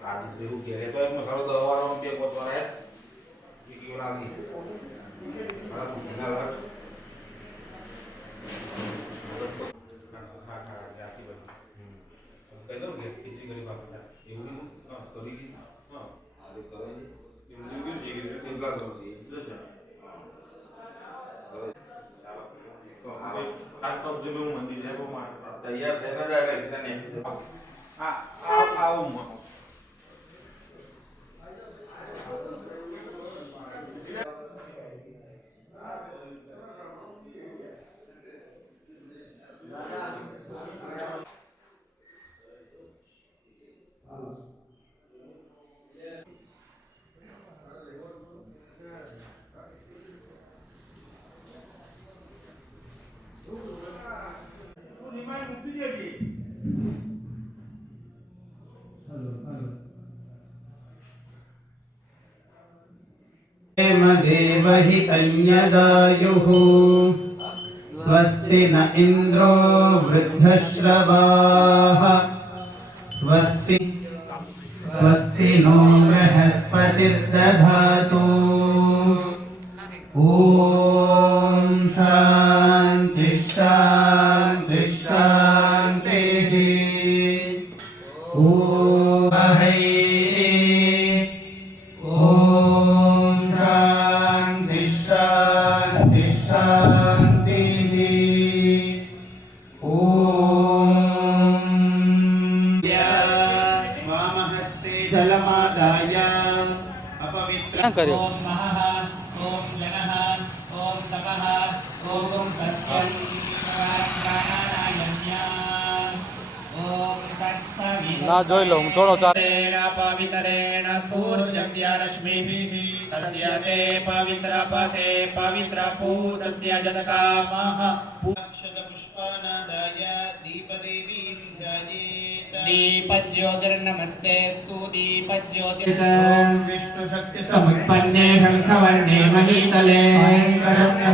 Adit itu dia itu kalau tahu orang dia buat waret, gigi lagi. Kalau tinggal kan, kalau dia kecil kali banget, ibu ini, kali ini, adit kalau ini, ibu ini jadi tinggal sama sih. Kantor dulu mandi saya mau. Saya ada kita nih. Mau. देवहितयदायुः स्वस्ति न इन्द्रो वृद्धश्रवाः स्वस्ति स्वस्ति no बृहस्पतिर्दधातु ॐ शान्ति शान्ति शान्तिः ॐ करे ओम महः ओम जनः ओम तपः ओम सत्यं ओम तत्सवितुर्वरेण्यं ना जोई लो थोड़ो चा पवित्रेण सूर्यस्य रश्मिभिः तस्य ते पवित्रपते पवित्रपूतस्य जतकामः पुष्पानादाय दीपदेवी दीपज्योतिर्नमस्तेस्तु विष्णु शक्ति समुत्पन्ने शंखवर्णे महीतले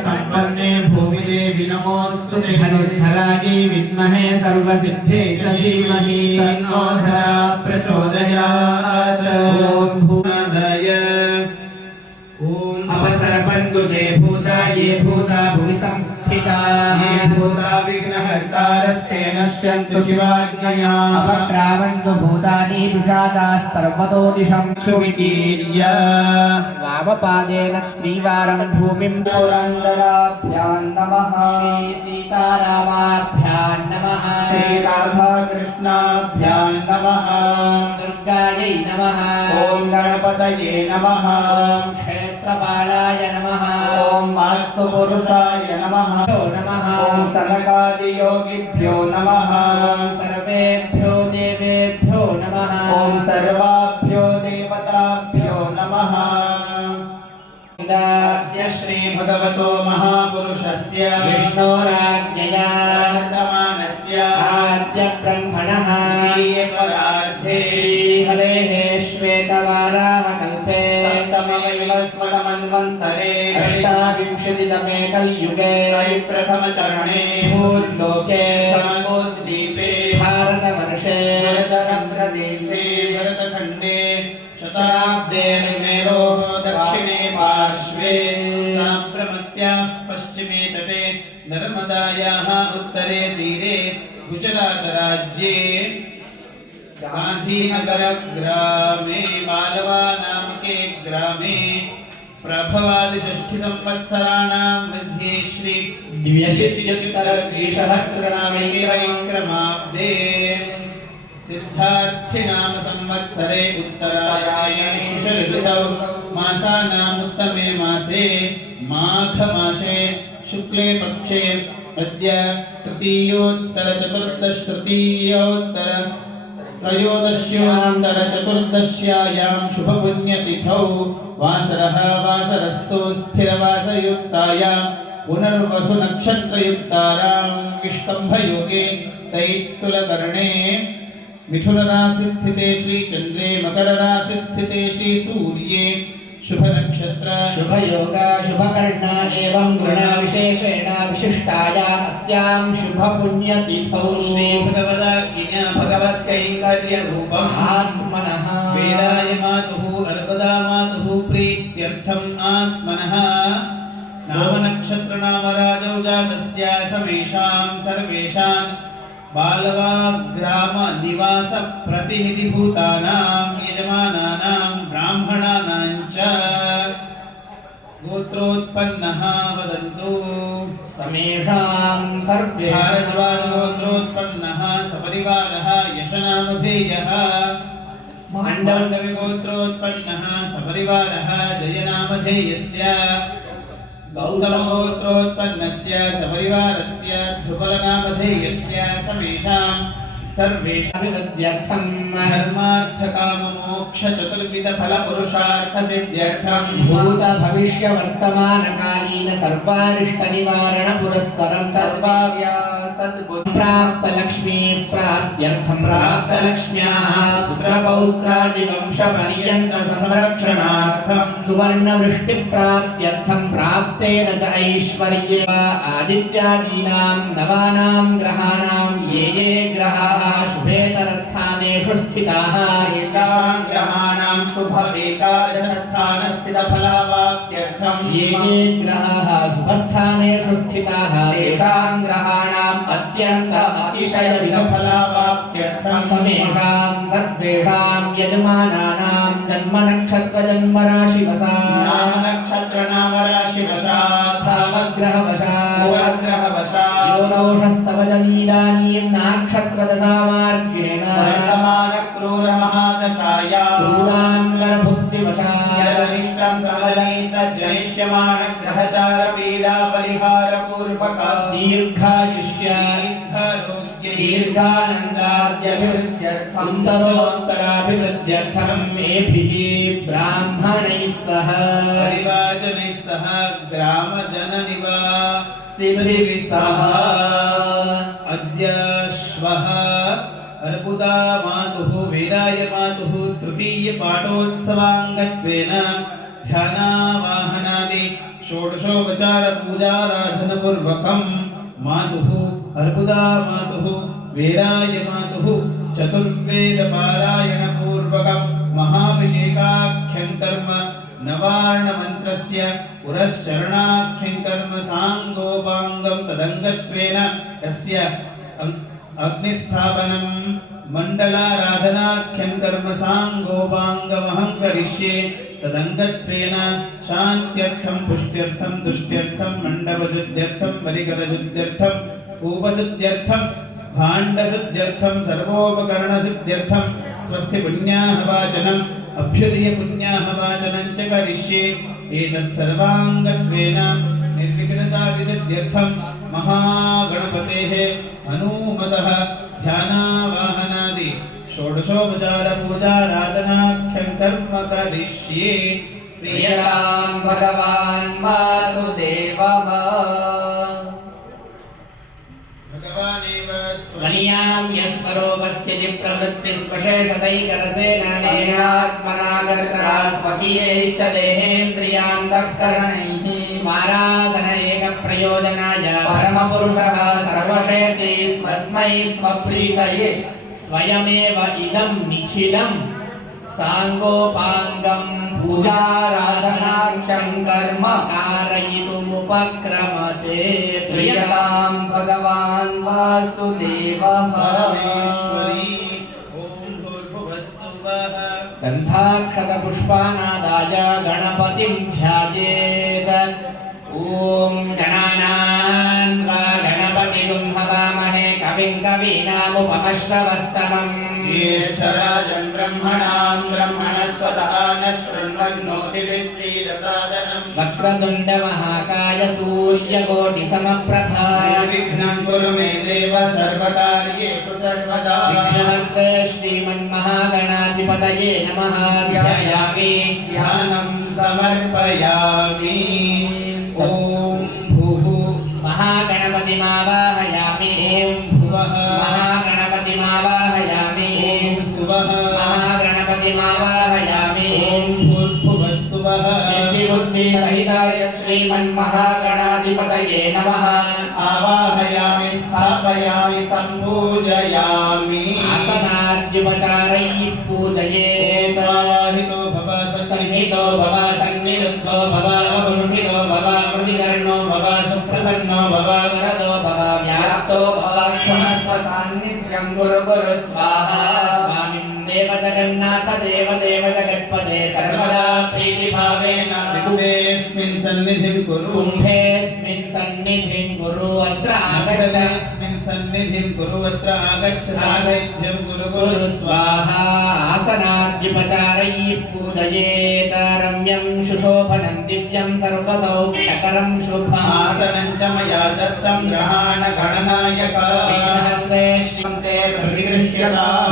संपन्ने भूमि देवी नमोस्तु धनुर्धरायै विद्महे सर्वसिद्धे च धीमहि तन्नो धरा प्रचोदयात् ॐ भूताय अपसरपन्तु ते भूता ये भूता भुवि संस्थिताः ये भूता विघ्नहर्तारस्ते नश्यन्तु शिवाज्ञया अपक्रामन्तु भूतानि पिशाचाः सर्वतो दिशं क्षुविकीर्य वामपादेन त्रिवारं भूमिं पुरन्दराभ्यां नमः श्रीसीतारामाभ्यां नमः श्रीराधाकृष्णाभ्यां नमः दुर्गायै नमः ॐ गणपतये नमः क्षेत्रपालाय नमः ॐ वास्तुपुरुषाय नमः ॐ सनकादियोगिभ्यो नमः सर्वेभ्यो देवेभ्यो नमः ॐ सर्वाभ्यो देवताभ्यो नमः दास्य श्री भगवतो महापुरुषस्य विष्णोराज्ञया वर्तमानस्य आद्य ब्रह्मणः पदार्थे श्रीहरेः श्वेतवाराहकल्पे सप्तमवैवस्वतमन्वन्तरे अष्टाविंशतितमे कलियुगे प्रथमचरणे भूर्लोके जम्बूद्वीपे भारतवर्षे प्रदेशे भरतखण्डे शताब्दे मेरोः दक्षिणे पार्श्वे साप्रमत्याः पश्चिमे तटे नर्मदायाः उत्तरे तीरे गुजरातराज्ये गांधीनगर ग्रामे मालवा नामके ग्रामे प्रभवादि षष्ठी संवत्सराणां मध्ये श्री द्व्यशीत्युत्तर द्विसहस्रनामे विक्रमाब्दे सिद्धार्थी नाम संवत्सरे उत्तरायणे ऋतौ मासानाम् उत्तमे मासे माघ मासे शुक्ले पक्षे अद्य तृतीयोत्तर त्रयोदश्योत्तर चतुर्दश्यायां शुभपुण्यतिथौ वासरः वासरस्तु स्थिरवासयुक्तायां पुनर्वसु नक्षत्रयुक्तायां विष्कम्भयोगे तैत्तुलकर्णे मिथुन राशि स्थिते श्री चंद्रे मकर राशि स्थिते श्री सूर्ये शुभ नक्षत्र शुभ योग शुभ कर्ण एवं गुण विशेषेण विशिष्टाया अस्यां शुभ पुण्य तिथौ श्री भगवद्गीता भगवत्कैंक कैङ्कर्यरूपम् आत्मनः वेदाय मातुः अर्पदा मातुः प्रीत्यर्थम् आत्मनः नामनक्षत्रनामराजौ जातस्य समेषां सर्वेषां बालवाग्रामनिवासप्रतिनिधिभूतानां यजमानानां ब्राह्मणानां च गोत्रोत्पन्नः वदन्तु समेषां सर्वे भारद्वाजगोत्रोत्पन्नः सपरिवारः यशनामधेयः माण्डव्यगोत्रोत्पन्नः सपरिवारः जयनामधेयस्य गौतमगोत्रोत्पन्नस्य सपरिवारस्य ध्रुवलनामधेयस्य समेषां सर्वेषां अभिवृद्ध्यर्थं धर्मार्थकाममोक्षचतुर्विधफलपुरुषार्थसिद्ध्यर्थं भूत भविष्य वर्तमानकालीन सर्वारिष्टनिवारणपुरस्सरं सर्वाव्या प्राप्तलक्ष्मी प्राप्त्यर्थं प्राप्तलक्ष्म्याः पुत्रपौत्रादिवंशपर्यन्तसंरक्षणार्थं सुवर्णवृष्टिप्राप्त्यर्थं प्राप्तेन च ऐश्वर्ये आदित्यादीनां नवानां ग्रहाणां ये ये ग्रहाः शुभेतरस्थानेषु स्थिताः येषां ग्रहाणां शुभवेतादशस्थानस्थितफलावाप्त्यर्थं ये ये ग्रहाः शुभस्थानेषु स्थिताः तेषां ग्रहाणाम् अत्यन्त अतिशयविधफलावाप्त्यर्थं समेषां सर्वेषां यजमानानां जन्मनक्षत्रजन्मराशिवशात् नामनक्षत्रनामराशिवशात् भावग्रहवशात् गोलग्रहवशात् योनौषः सवजनीदानीं नाक्षत्रदशामार्गेण वर्तमानक्रूरमहादशायां क्रूरान्वरभुक्तिवशात् यदनिष्टं समजनितजनिष्यमानग्रहचारपीडापरिहारपूर्वकं दीर्घायुष्य दीर्घानन्दाद्यभिवृद्ध्यर्थं उत्तरोत्तराभिवृद्ध्यर्थं मेभिः ब्राह्मणैः सह परिवाजनैः सह ग्रामजननिवासिभिः सह अद्य श्वः अर्बुदा मातुः वेदाय मातुः तृतीयपाठोत्सवाङ्गत्वेन ध्यानावाहनादि षोडशोपचारपूजाराधनपूर्वकं मातुः अर्बुदा मातुः वेदाय मातुः चतुर्वेदपारायणपूर्वकं महाभिषेकाख्यं कर्म नवार्णमन्त्रस्य पुरश्चरणाख्यं कर्म साङ्गोपाङ्गं तदङ्गत्वेन तस्य अग्निस्थापनं मण्डलाराधनाख्यं कर्म साङ्गोपाङ्गमहं करिष्ये तदङ्गत्वेन शान्त्यर्थं पुष्ट्यर्थं तुष्ट्यर्थं मण्डपशुद्ध्यर्थं परिकरशुद्ध्यर्थं कूपशुद्ध्यर्थं भाण्डशुद्ध्यर्थं सर्वोपकरणशुद्ध्यर्थं स्वस्ति पुण्याहवाचनम् अभ्युदय पुण्याहवाचनं च करिष्ये एतत् सर्वाङ्गत्वेन निर्विघ्नतादिसिद्ध्यर्थं महागणपतेः हनूमतः ध्यानावाहनादि षोडशोपचारपूजाराधनाख्यं कर्म करिष्ये प्रियतां भगवान् वासुदेवः भगवानेव स्वनियां यस्वरूपस्थिति प्रवृत्तिस्वशेषतैकरसेन नेहात्मनागर्त्रा स्वकीयैश्च देहेन्द्रियान्तःकरणैः स्माराधन एकप्रयोजनाय परमपुरुषः सर्वशेषे स्वस्मै स्वप्रीतये स्वयमेव इदं निखिलं साङ्गोपाङ्गं पूजाराधनाख्यं कर्म कारयितुमुपक्रमते प्रियतां भगवान् वासुदेवः परमेश्वरी ॐ भूर्भुवः स्वः गन्धाक्षतपुष्पानादाय गणपतिं ध्यायेत् ॐ गणानां त्वा गणपतिं हवामहे कविं कवीनामुपमश्रवस्तमम् ज्येष्ठराजं ब्रह्मणां ब्रह्मणस्पतः न शृण्वन्नोतिभिः सीदसादनम् वक्रतुण्डमहाकाय सूर्यकोटिसमप्रभा निर्विघ्नं कुरु मे देव सर्वकार्येषु सर्वदा विघ्नहर्त्रे श्रीमन्महागणाधिपतये नमः ध्यायामि ध्यानं समर्पयामि ॐ भुः महागणपतिमावाहयामि भुवः महागणपतिमावाहयामि सुवः महागणपतिमावाहयामि ॐ भूर्भुवः सुवः सिद्धिबुद्धिसहिताय श्रीमन्महागणाधिपतये नमः आवाहयामि स्थापयामि सम्पूजयामि आसनाद्य आसनाद्युपचारैः पूजयेत् आवाहितो भव सन्निहितो भव सन्निरुद्धो भव अवगुण्ठितो भव मृदिकर्णो भव सुप्रसन्नो भव वरदो भव व्याप्तो भव क्षमस्व सान्निध्यं कुरु कुरु स्वाहा स्वामिं देव जगन्नाथ देव देव जगत्पते सर्वदा प्रीतिभावेन कुम्भेऽस्मिन् सन्निधिं कुरु कुम्भेऽस्मिन् सन्निधिं कुरु अत्र आगच्छ कुम्भेऽस्मिन् सन्निधिं कुरु अत्र आगच्छ सान्निध्यं कुरु कुरु स्वाहा आसनाद्युपचारैः पूजयेत् रम्यं सुशोभनं दिव्यं सर्वसौख्यकरं शुभम् आसनं च मया दत्तं ग्रहाणगणनायक विघ्नहर्ते श्रीमन्ते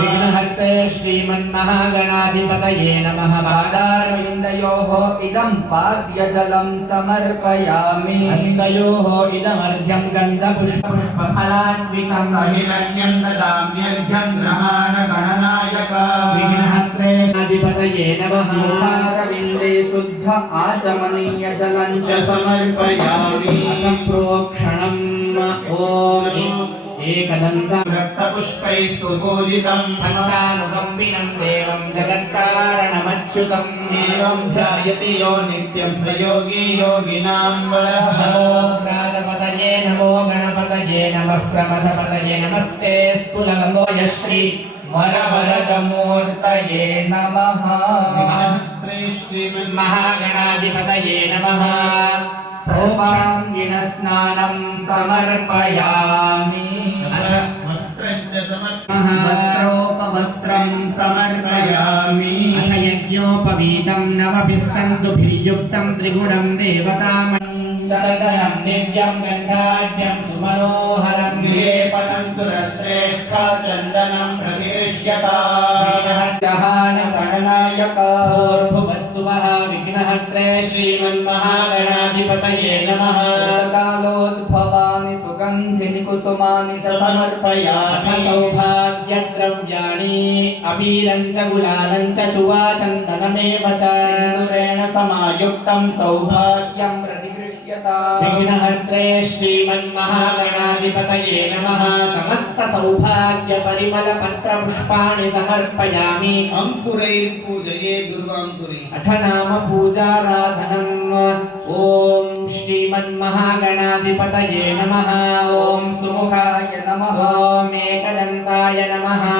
विघ्नहर्ते श्रीमन्महागणाधिपतये नमः पादारविन्दयोः इदं पाद्यजलं समर्पयामि हस्तयोः इदमर्घ्यं गन्धपुष्पफलान्वितं सहिरण्यं ददाम्यर्घ्यं ग्रहाणगणनायक विघ्नहर्ते अधिपतये नमः मुखारविन्दे शुद्ध आचमनीयजलं च समर्पयामि अथ प्रोक्षणम् ॐ एकदन्तं रक्तपुष्पैः सुपूजितं भक्तानुकम्पिनं देवं जगत्कारणमच्युतम् एवं ध्यायति यो नित्यं स योगी योगिनां वरः नमो ग्रादपतये नमो गणपतये नमः प्रमथपतये नमस्ते स्तुलगो यश्री वरवरदमूर्तये नमः महागणाधिपतये नमः सौभाग्यस्नानं समर्पयामि वस्त्रोपवस्त्रं समर्पयामि अथ यज्ञोपवीतं नवभिस्तन्तुभिर्युक्तं त्रिगुणं देवतामञ्चरदनं दिव्यं गन्धाढ्यं सुमनोहरं विलेपनं सुरश्रेष्ठ चन्दनं प्रतिगृह्यता ग्रहाणगणनायक भूर्भुवस्सुवः विघ्नहर्त्रे श्रीमन्महागणाधिपतये नमः कालोद्भवानि सुगन्धिनि कुसुमानि च समर्पयामि अथ सौभाग्यद्रव्याणि अबीरं च गुलालं च चुवाचन्दनमेव च सिन्दूरेण समायुक्तं सौभाग्यं प्रतिगृह्यताम् विघ्नहर्त्रे श्रीमन्महागणाधिपतये नमः समस्तसौभाग्यपरिमलपत्रपुष्पाणि समर्पयामि अंकुरैर्पूजये दुर्वाङ्कुरैः अथ नाम पूजाराधनम् ॐ श्रीमन्महागणाधिपतये नमः ॐ सुमुखाय नमः ॐ एकदन्ताय नमः ॐ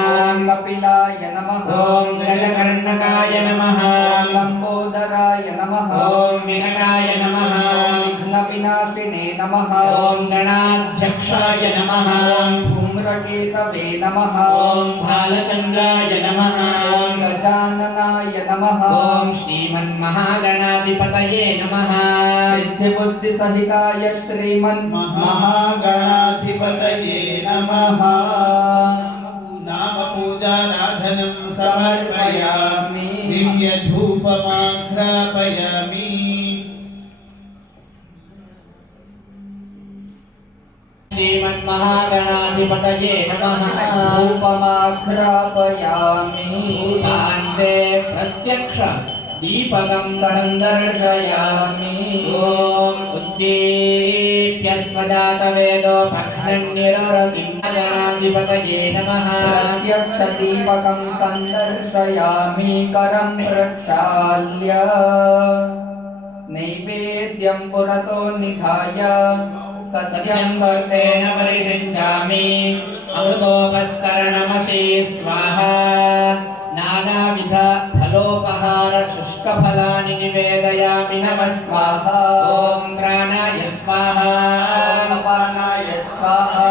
कपिलाय नमः ॐ गजकर्णकाय नमः ॐ लम्बोदराय नमः ॐ विकटाय नमः विघ्नविनाशिने नमः ॐ गणाध्यक्षाय नमः धूम्रकेतवे नमः ॐ भालचन्द्राय नमः ॐ गजाननाय नमः ॐ श्रीमन्महागणाधिपतये नमः सिद्धिबुद्धिसहिताय महागणाधिपतये नमः नाम पूजाराधनं समर्पयामि दिव्यधूपमाघ्रापयामि श्रीमन्महागणाधिपतये नमः धूपमाघ्रापयामि भूतान्ते प्रत्यक्ष दीपकं सन्दर्शयामि ॐ उद्दीप्य स्वजातवेदोपघ्नन्निररतिं गणाधिपतये नमः प्रत्यक्षदीपकं सन्दर्शयामि करं प्रक्षाल्य नैवेद्यं पुरतो निधाय सत्यं वर्तेन परिषिञ्चामि अमृतोपस्तरणमशे स्वाहा नानाविध फलोपहार शुष्कफलानि निवेदयामि नमः स्वाहा ॐ प्राणाय स्वाहा अपानाय स्वाहा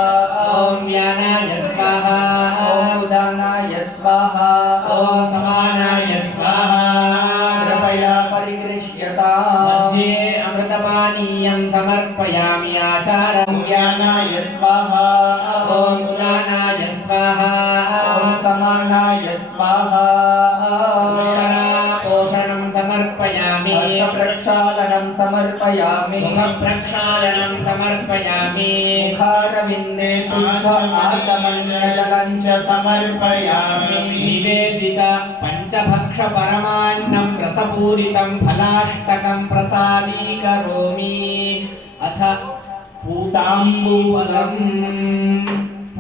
ॐ व्यानाय स्वाहा ॐ उदानाय स्वाहा ॐ समानाय स्वाहा कृपया परिगृह्यताम् मध्ये अमृतपानीयं समर्पयामि आचारं ज्ञानाय स्वाहा ॐ उदानाय स्वाहा ॐ समानाय स्वाहा पोषणं समर्पयामि हस्तप्रक्षालनं समर्पयामि मुखप्रक्षालनं समर्पयामि मुखारविन्दे शुद्ध आचमनीयजलं च समर्पयामि निवेदित पञ्चभक्ष परमान्नं रसपूरितं फलाष्टकं प्रसादीकरोमि अथ पूताम्बूफलम्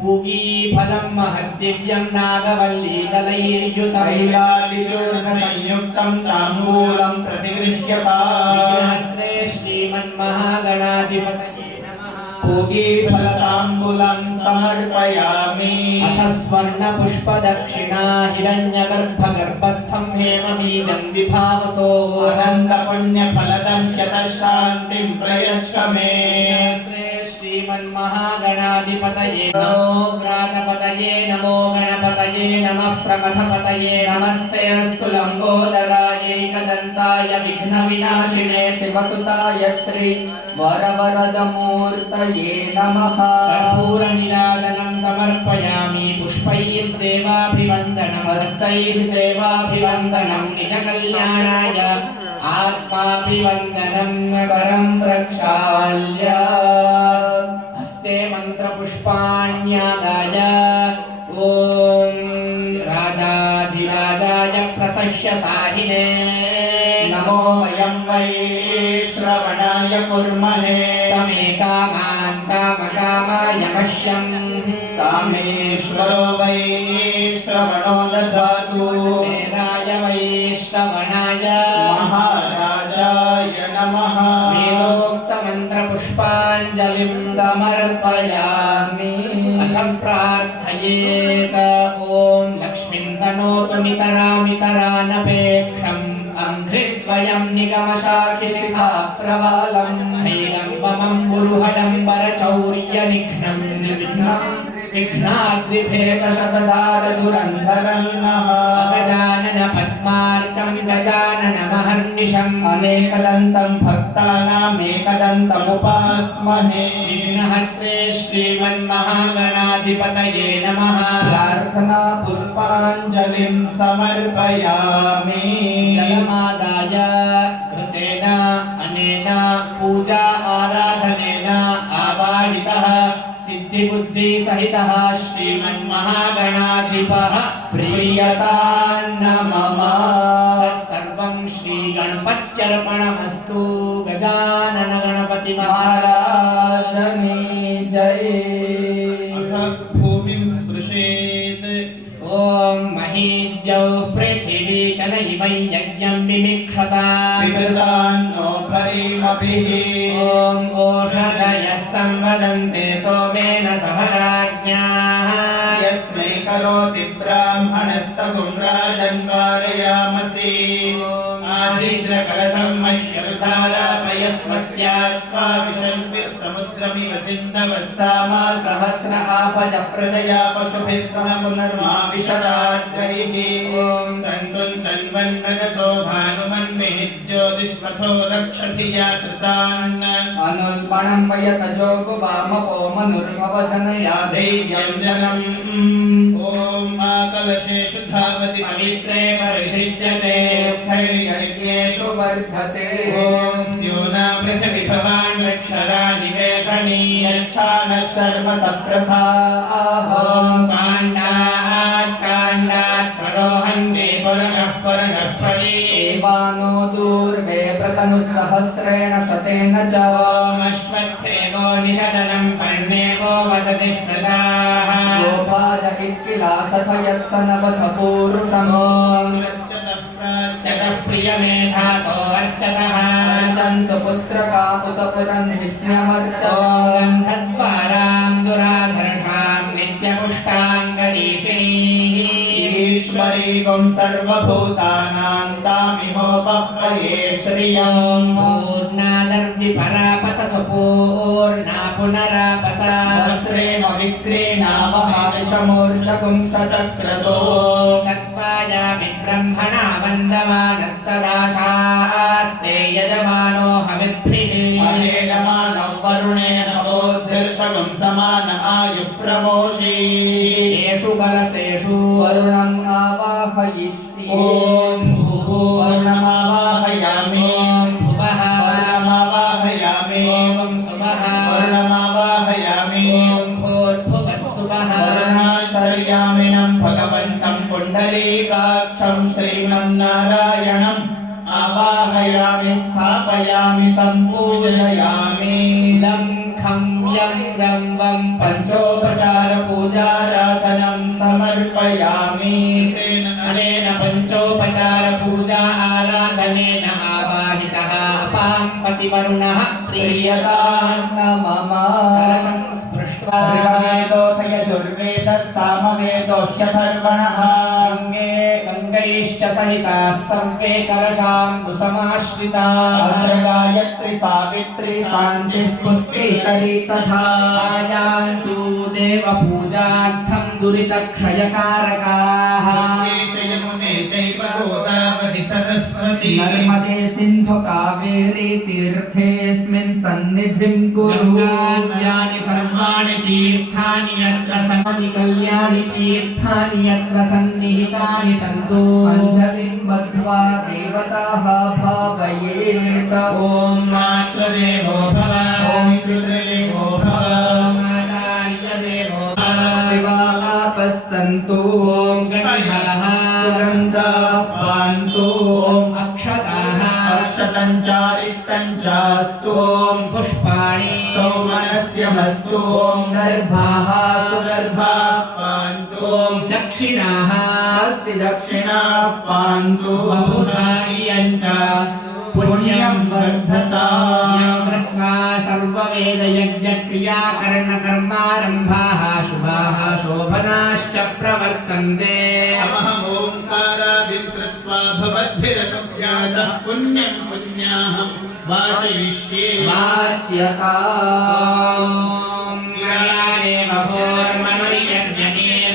पूगीफलं महद्दिव्यं नागवल्लीदलैर्युतं तैलादिचूर्णसंयुक्तं ताम्बूलं प्रतिगृह्यताम् श्रीमन्महागणाधिपतये नमः पूगीफलताम्बूलं समर्पयामि अथ स्वर्णपुष्पदक्षिणा हिरण्यगर्भगर्भस्थं हेमबीजं विभावसो अनन्तपुण्यफलदं शतशान्तिं प्रयच्छ मे श्रीमन्महागणाधिपतये नमो व्रातपतये नमो गणपतये नमः प्रमथपतये नमस्ते अस्तु लम्बोदरायैकदन्ताय विघ्नविनाशिने शिवसुताय श्री वरवरदमूर्तये नमः कर्पूरनीराजनं समर्पयामि पुष्पैर्देवाभिवन्दनं हस्तैर्देवाभिवन्दनं निजकल्याणाय आत्माभिवन्दनं करं प्रक्षाल्य हस्ते मन्त्रपुष्पाण्यागाय ॐ राजाधिराजाय प्रसह्य साहिने नमो वयं वै श्रवणाय कुर्महे समे कामान् कामकामाय मह्यं कामेश्वरो वै श्रवणो दधातु वेदाय वैश्रवणाय महाराजाय नमः वेदोक्तमन्त्रपुष्पाञ्जलिं समर्पयामि अथ प्रार्थयेत ॐ लक्ष्मीं तनोतु मितरामितरानपेक्षम् अङ्घ्रिद्वयं निगमशाकिशिखा प्रवालं हैलम्बमं बुरुहडम्बरचौर्यनिघ्नं विघ्नाद्विभेदशतधारधुरन्धरं नः गजानन पद्मार्कं गजाननमहर्निशम् अनेकदन्तं भक्तानामेकदन्तमुपास्महे विघ्नहर्त्रे श्रीमन्महागणाधिपतये नमः प्रार्थना पुष्पाञ्जलिं समर्पयामि जलमादाय कृतेन अनेन पूजा आराधनेन आवाहितः सिद्धिबुद्धिसहितः श्रीमन्महागणाधिपः प्रीयतान्न मम तत्सर्वं श्रीगणपत्यर्पणमस्तु गजानन गणपति महाराजनी जय अथ भूमिं स्पृशेत् ॐ महीद्यौः पृथिवी च नैवै यज्ञं विमिक्षताम् विवृतान्नो भरीमभिः ॐ ओषधयः संवदन्ते सोमेन सह राज्ञाः यस्मै करोति ब्राह्मणस्तगुं राजन्वारयामसि आजीद्रकलशं मह्यर्धारापयस्वत्यात्मा विशन्विः समुद्रमिव सिन्धवः सामा सहस्र आपज प्रजया पशुभिस्तः पुनर्मा विशदाद्रैः ॐ तन्तुं तन्वन्नगसो भानुमन्मिः ज्योतिष्पथो रक्षधिया कृतान् अनुल्पणं वयतजो गुवामपो मनुर्भवजनया दैव्यं जनम् ॐ आकलशेषु धावति पवित्रे परिषिच्यते यज्ञेषु वर्धते ॐ स्योना पृथिवी भवान् वृक्षरानिवेशनी यच्छानः सर्वसप्रथाः ॐ काण्डात् प्ररोहन्ते पुरः परि एवानो दूर्वे प्रतनुसहस्रेण शतेन च ओमश्वत्थेवो निषदनं पर्णेवो वसति प्रदाः गोपाज इत्किलासथ यत्सनवथ पूरुषमो चतः प्रियमेधासो अर्चतः अर्चन्तु पुत्रका उत पुरन्धिस्न्यमर्चो गन्धद्वारां दुराधर्षां नित्यपुष्टाङ्गरीषिणीः ईश्वरी गुं सर्वभूतानां तामिहोपह्वये श्रियं पूर्णादर्विपरापत सुपूर्णा पुनरापत वस्रेम विक्रीणावहाविषमूर्च्छकुं शतक्रतो तत्त्वायामि ब्रह्मणा वन्दमानस्तदाशास्ते यजमानो हविद्भिः अहेडमानौ वरुणे हवोद्धर्षगुं समान आयुः प्रमोषी येषु कलशेषु वरुणम् आवाहयिष्यति ॐ भूः वरुणमावाहयामि ॐ भुवः वरुणमावाहयामि ॐ सुवः वरुणमावाहयामि ॐ भूर्भुवः सुवः वरुणान्तर्यामिनं भगवन्तं पुण्डरीकाक्षं श्रीमन्नारायणम् आवाहयामि स्थापयामि सम्पूजयामि लं खं यं ब्रह्मं पंचोपचार पूजाराधनं समर्पयामि अनेन पंचोपचार पूजा आराधनेन आवाहितः अपां पतिवरुणः प्रीयतां मम कलशं स्पृष्ट्वा ऋग्वेदोऽथयजुर्वेदः सामवेदोऽह्यथर्वणः गङ्गैश्च सहिताः सर्वे कलशाम्बुसमाश्रिताः अत्र गायत्री सावित्री शान्तिः पुष्टिकरी तथा आयान्तु देवपूजार्थं दुरितक्षयकारकाः नर्मदे सिन्धु कावेरी तीर्थेऽस्मिन् सन्निधिं कुरु गङ्गाद्यानि सर्वाणि तीर्थानि यत्र सन्ति कल्याणि तीर्थानि यत्र सन्निहितानि सन्तु अञ्जलिं बद्ध्वा देवताः भावयेत ॐ मातृदेवो भव ॐ पितृदेवो भव ॐ आचार्यदेवो भव शिवापस्सन्तु ॐ गन्धः सुगन्धः पान्तु ॐ अक्षताः अक्षतञ्चारिष्टञ्चास्तु ॐ पुष्पाणि सौमनस्यमस्तु ॐ गर्भाः सुगर्भाः पान्तु ॐ दक्षिणाः स्वस्ति दक्षिणाः पान्तु बहुधार्यञ्च पुण्यं वर्धताम् कृत्वा सर्ववेदयज्ञक्रियाकरणकर्मारम्भाः शुभाः शोभनाश्च प्रवर्तन्ते अहमोङ्कारादिं कृत्वा भवद्भिरनुज्ञातः पुण्यं पुण्याहं वाचयिष्ये वाच्यताम्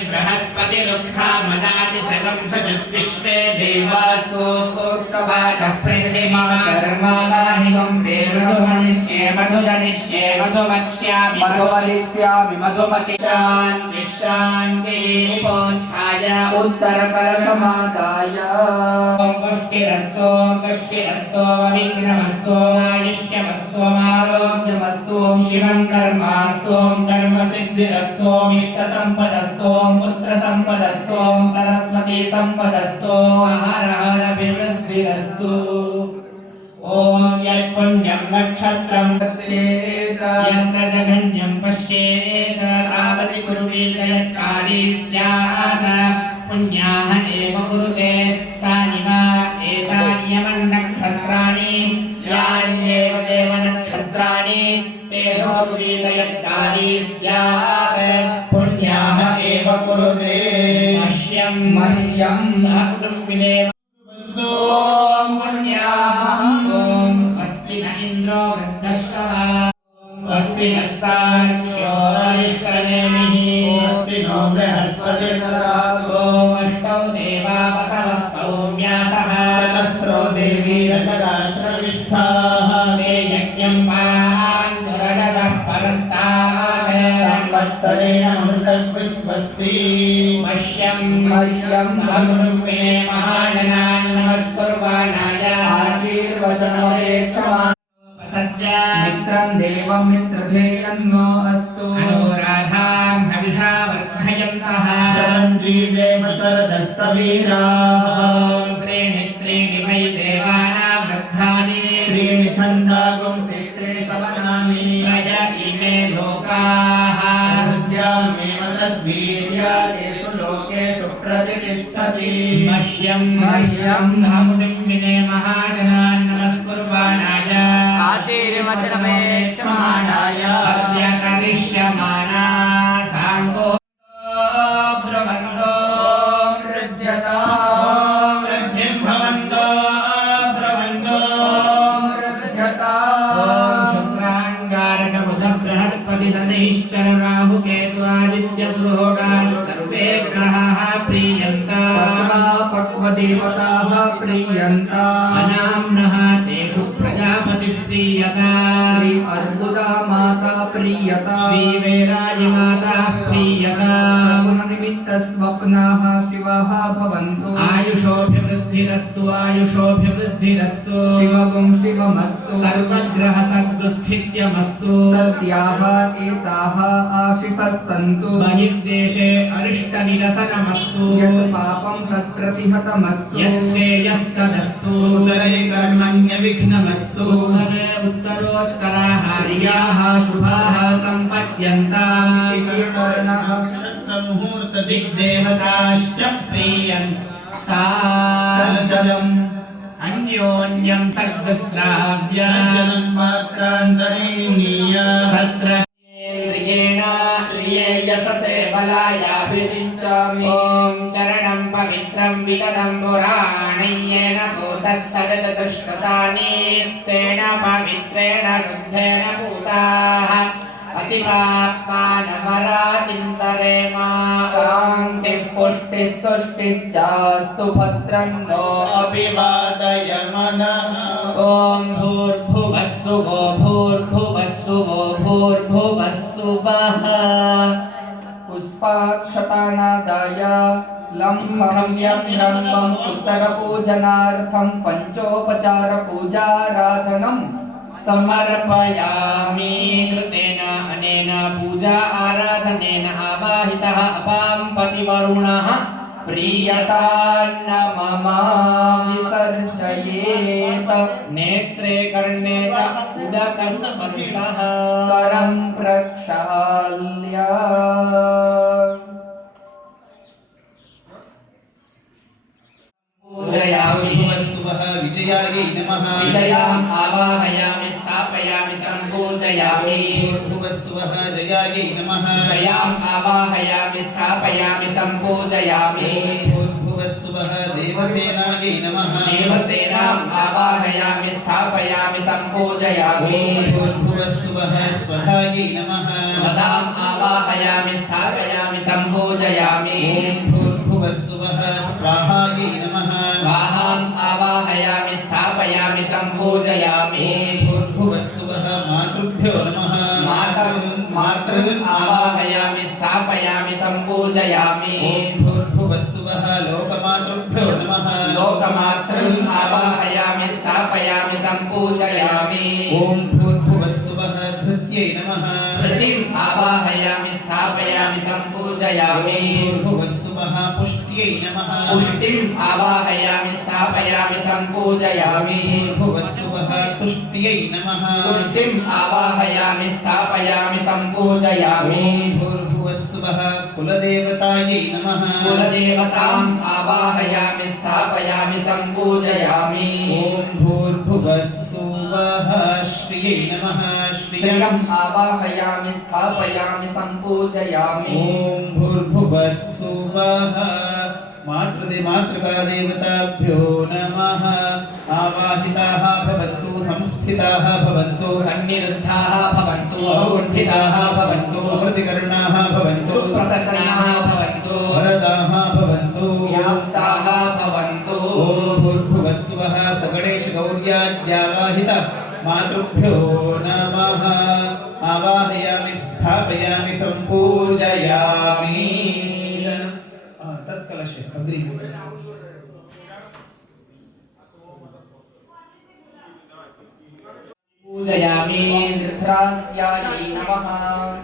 बृहस्पतिरुक्थामदाति सकं सचत् विश्वे देवासो कोक्तवाचः प्रतिमाकर्माणाहिगं सेवमनिष्ये मधुजनिष्ये मधुवक्ष्यामि मधुवलिष्यामि मधुमतिशान्ति शान्ति उपोत्थाय उत्तरकलशमादाय पुष्टिरस्तो पुष्टिरस्तो विघ्नमस्तो आयुष्यमस्तो आरोग्यमस्तो शिवं कर्मास्तो धर्मसिद्धिरस्तो इष्टसम्पदस्तो पुत्रसम्पदस्तो सरस्वती सम्पदस्तो आहारभिवृद्धिरस्तु ॐ यत्पुण्यं नक्षत्रं गच्छेत यत्र जगन्यं पश्येत तावति कुर्वीत यत्कारी स्यात् पुण्याः एव कुरुते तानि वा एतान्यमन् नक्षत्राणि यान्येव देव नक्षत्राणि तेषु कुर्वीत यत्कारी स्यात् पुण्याः एव कुरुते मह्यं सह कुटुम्बिने ॐ पुण्याहम् ॐ स्वस्ति न इन्द्रो वृद्धश्रवा स्वस्ति नस्तार्क्ष्यो अरिष्टनेमिः स्वस्ति नो बृहस्पतिर्ददातु ॐ अष्टौ देवा वसवः सौम्यासः चतस्रो देवीरजराश्रविष्ठाः ते यज्ञं पान्तु रजतः परस्तात् संवत्सरेण अमृतद्विस्वस्ति मह्यं समृम्पिणे महाजनान् नमस्कुर्वाणाय आशीर्वचनमपेक्षमान् मित्रं देवं मित्रधेयन्नो अस्तु अनुराधां हविषा वर्धयन्तः शतं जीवेम शरदः सवीराः त्रीणि त्रीणि वै देवानां वृद्धानि त्रीणि छन्दागुं सेत्रे सवनानि त्रय इमे लोकाः हृद्यामेव तद्वीर्यादेषु लोकेषु प्रतिष्ठति मह्यं सामुडिम्बिने महाजनान् नमस्कुर्वाणाय आशीर्वचनमेक्षमाणाय अद्य करिष्यमाणा साङ्गो ब्रवन्तो वृद्ध्यता वृद्धिं भवन्तो ब्रवन्तो वृद्ध्यता शुक्राङ्गारकबुध बृहस्पति शनैश्चर राहु केतु आदित्य पुरोगाः सर्वे ग्रहाः प्रीयन्ता पक्वदेवताः प्रीयन्ता अनाम्नः तेषु प्रजापतिः प्रीयता श्री अर्बुदा माता प्रीयता श्री वेराजि माता प्रीयता स्वप्नाः शिवाः भवन्ति सन्तु आयुषोऽभिवृद्धिरस्तु आयुषोऽभिवृद्धिरस्तु शिवगुं शिवमस्तु सर्वग्रह सद्गुस्थित्यमस्तु सत्याः एताः आशिषः सन्तु बहिर्देशे अरिष्टनिरसनमस्तु यत् पापं तत् प्रतिहतमस्तु यच्छ्रेयस्तदस्तु उत्तरे कर्मण्यविघ्नमस्तु उत्तरे उत्तरोत्तराः हर्याः शुभाः सम्पद्यन्ताम् नक्षत्रमुहूर्तदिग्देवताश्च प्रीयन्ताम् अन्योन्यं सद्विश्राव्य जलं पात्रान्तरे नीय तत्र इन्द्रियेण श्रियेयससे बलायाभिषिञ्चामि ॐ चरणं पवित्रं विगतं पुराणय्येन भूतस्तरतुष्कृतानि तेन पवित्रेण शुद्धेन पूताः अतिपाप्मानमरातिन्तरेम शान्तिः पुष्टिस्तुष्टिश्चास्तु भद्रं नो अभिवादय मनः ॐ भूर्भुवः सुवो भूर्भुवः सुवो भूर्भुवः सुवः पुष्पाक्षतानादाय लम्भव्यं रङ्गम् उत्तरपूजनार्थं पञ्चोपचारपूजाराधनम् समर्पयामि कृतेन अनेन पूजा आराधनेन आवाहितः अपां पतिवरुणः प्रीयतान्न मम विसर्जयेत नेत्रे कर्णे च उदकस्पर्शः करं प्रक्षाल्य पूजयामि भूर्भुवस्सुवः विजयायै नमः विजयाम् आवाहयामि स्थापयामि सम्पूजयामि भूर्भुवस्सुवः जयायै नमः जयाम् आवाहयामि स्थापयामि सम्पूजयामि भूर्भुवस्सुवः देवसेनायै नमः देवसेनाम् आवाहयामि स्थापयामि सम्पूजयामि भूर्भुवस्सुवः स्वधायै नमः स्वधाम् आवाहयामि स्थापयामि सम्पूजयामि भूर्भुवस्सुवः स्वाहायै नमः स्वाहाम् आवाहयामि स्थापयामि सम्पूजयामि भूर्भुवस्सुवः मातृभ्यो नमः मातृम् आवाहयामि स्थापयामि सम्पूजयामि भूर्भुवस्सुवः लोकमातृभ्यो नमः लोकमातृम् आवाहयामि स्थापयामि सम्पूजयामि ॐ भूर्भुवस्सुवः धृत्यै नमः धृतिम् आवाहयामि स्थापयामि सम्पूजयामि भूर्भुवस्सुवः पुष्ट्यै नमः पुष्टिम् आवाहयामि स्थापयामि सम्पूजयामि भूर्भुवस्सुवः तुष्ट्यै नमः पुष्टिम् आवाहयामि स्थापयामि सम्पूजयामि भूर्भुवस्सुवः कुलदेवतायै नमः कुलदेवताम् आवाहयामि स्थापयामि सम्पूजयामि ॐ भूर्भुवस्सुवः श्रियै नमः श्रियम् आवाहयामि स्थापयामि सम्पूजयामि ॐ भूर्भुवस्सुवः मातृदेवताभ्यो नमः आवाहिताः भवन्तु संस्थिताः भवन्तु सन्निरुद्धाः भवन्तु अवगुण्ठिताः भवन्तु प्रतिकर्णाः भवन्तु सुप्रसन्नाः भवन्तु वरदाः भवन्तु व्याप्ताः भवन्तु ॐ भूर्भुवस्सुवः सकलेशगौर्याद्यावाहित मातृभ्यो नमः आवाहयामि स्थापयामि सम्पूजयामि तत्कलशे अग्रिम पूजयामि गृध्रास्यायै नमः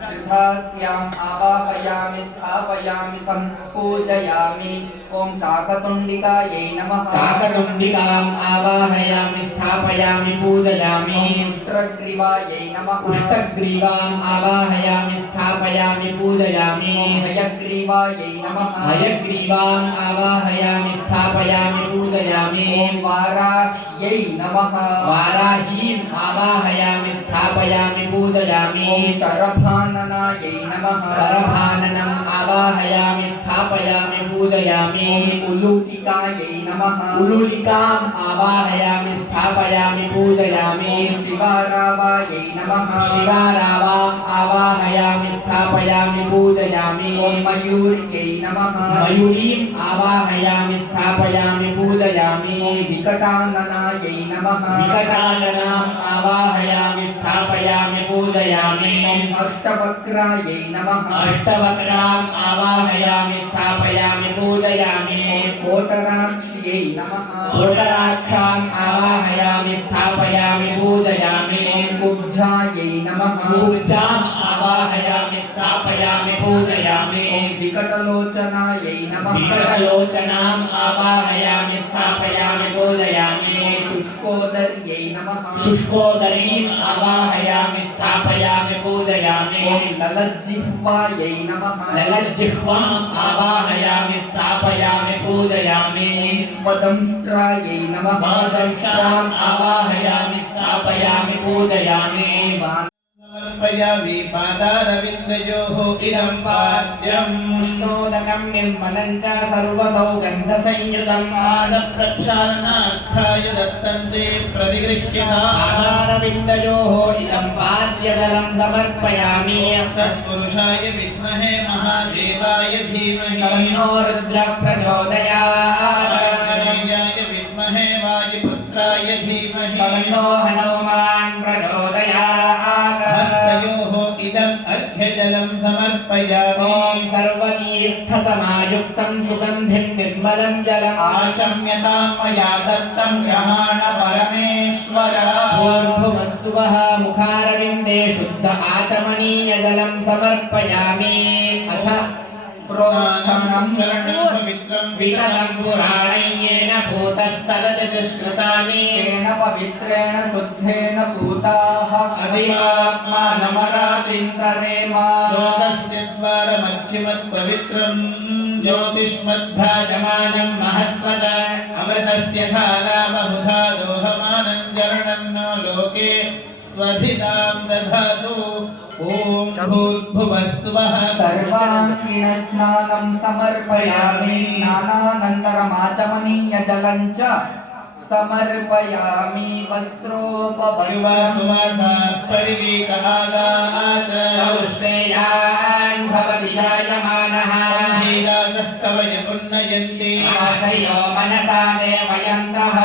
गृध्रास्याम् आवाहयामि स्थापयामि सम्पूजयामि ॐ काकतुण्डिकायै नमः काकतुण्डिकाम् आवाहयामि स्थापयामि पूजयामि उष्ट्रग्रीवायै नमः उष्टग्रीवाम् आवाहयामि स्थापयामि पूजयामि हयग्रीवायै नमः हयग्रीवाम् आवाहयामि स्थापयामि पूजयामि ॐ वाराह्यै नमः वाराहीम् आवाहयामि स्थापयामि पूजयामि ॐ शरभाननायै नमः शरभाननम् आवाहयामि स्थापयामि पूजयामि ॐ उलूकिकायै नमः उलुलिकाम् आवाहयामि स्थापयामि पूजयामि ॐ शिवारावायै नमः शिवारावाम् आवाहयामि स्थापयामि पूजयामि ॐ मयूर्यै नमः मयूरीम् आवाहयामि स्थापयामि पूजयामि पूजयामि विकटाननायै नमः विकटाननाम् आवाहयामि स्थापयामि पूजयामि अष्टवक्रायै नमः अष्टवक्राम् आवाहयामि स्थापयामि पूजयामि कोटराक्ष्यै नमः कोटराक्षाम् आवाहयामि स्थापयामि पूजयामि कुब्जायै नमः कूजाम् आवाहयामि स्थापयामि पूजयामि विकटलोचनायै नमः विकटलोचनाम् आवाहयामि स्थापयामि पूजयामि शुष्कोदर्यै नमः शुष्कोदरीम् आवाहयामि स्थापयामि पूजयामि ललज्जिह्वायै नमः ललज्जिह्वाम् आवाहयामि स्थापयामि पूजयामि पदंष्ट्रायै नमः पादंष्ट्राम् आवाहयामि स्थापयामि पूजयामि समर्पयामि पादारविन्दयोः इदं पाद्यम् उष्णोदकं निर्मलं च सर्वसौगन्धसंयुतम् पादप्रक्षालनार्थाय दत्तं ते प्रतिगृह्यताम् पादारविन्दयोः इदं पाद्यजलं समर्पयामि तत्पुरुषाय विद्महे महादेवाय धीमहि तन्नो रुद्रः प्रचोदयात् आञ्जनेयाय विद्महे वायुपुत्राय धीमहि तन्नो हनुमान् प्रचोदयात् हस्तयोः इदम् अर्घ्यजलं समर्पयामि ॐ सर्वतीर्थसमायुक्तं सुगन्धिं निर्मलं जलम् आचम्यतां मया दत्तं ग्रहाण परमेश्वर भूर्भुवस्सुवः मुखारविन्दे शुद्ध आचमनीयजलं समर्पयामि अथ प्रोत्थानं चरणं पवित्रं विगतं पुराणय्येन भूतस्तदति दुष्कृतानि तेन पवित्रेण शुद्धेन पूताः अधिकात्मानमरातिन्तरेम लोकस्य द्वारमर्चिमत्पवित्रं ज्योतिष्मद्भ्राजमानं महस्वद अमृतस्य धारा बहुधा दोहमानं जरणन्नो लोके स्वधितां दधातु ॐ भूर्भुवस्सुवः सर्वाङ्गीणस्नानं समर्पयामि स्नानानन्तरमाचमनीयजलं च समर्पयामि युवासुवासाः परिवीतहागात् सौश्रेयान् भवति जायमानः धीरासः कवय उन्नयन्ति साधयो मनसा देवयन्तः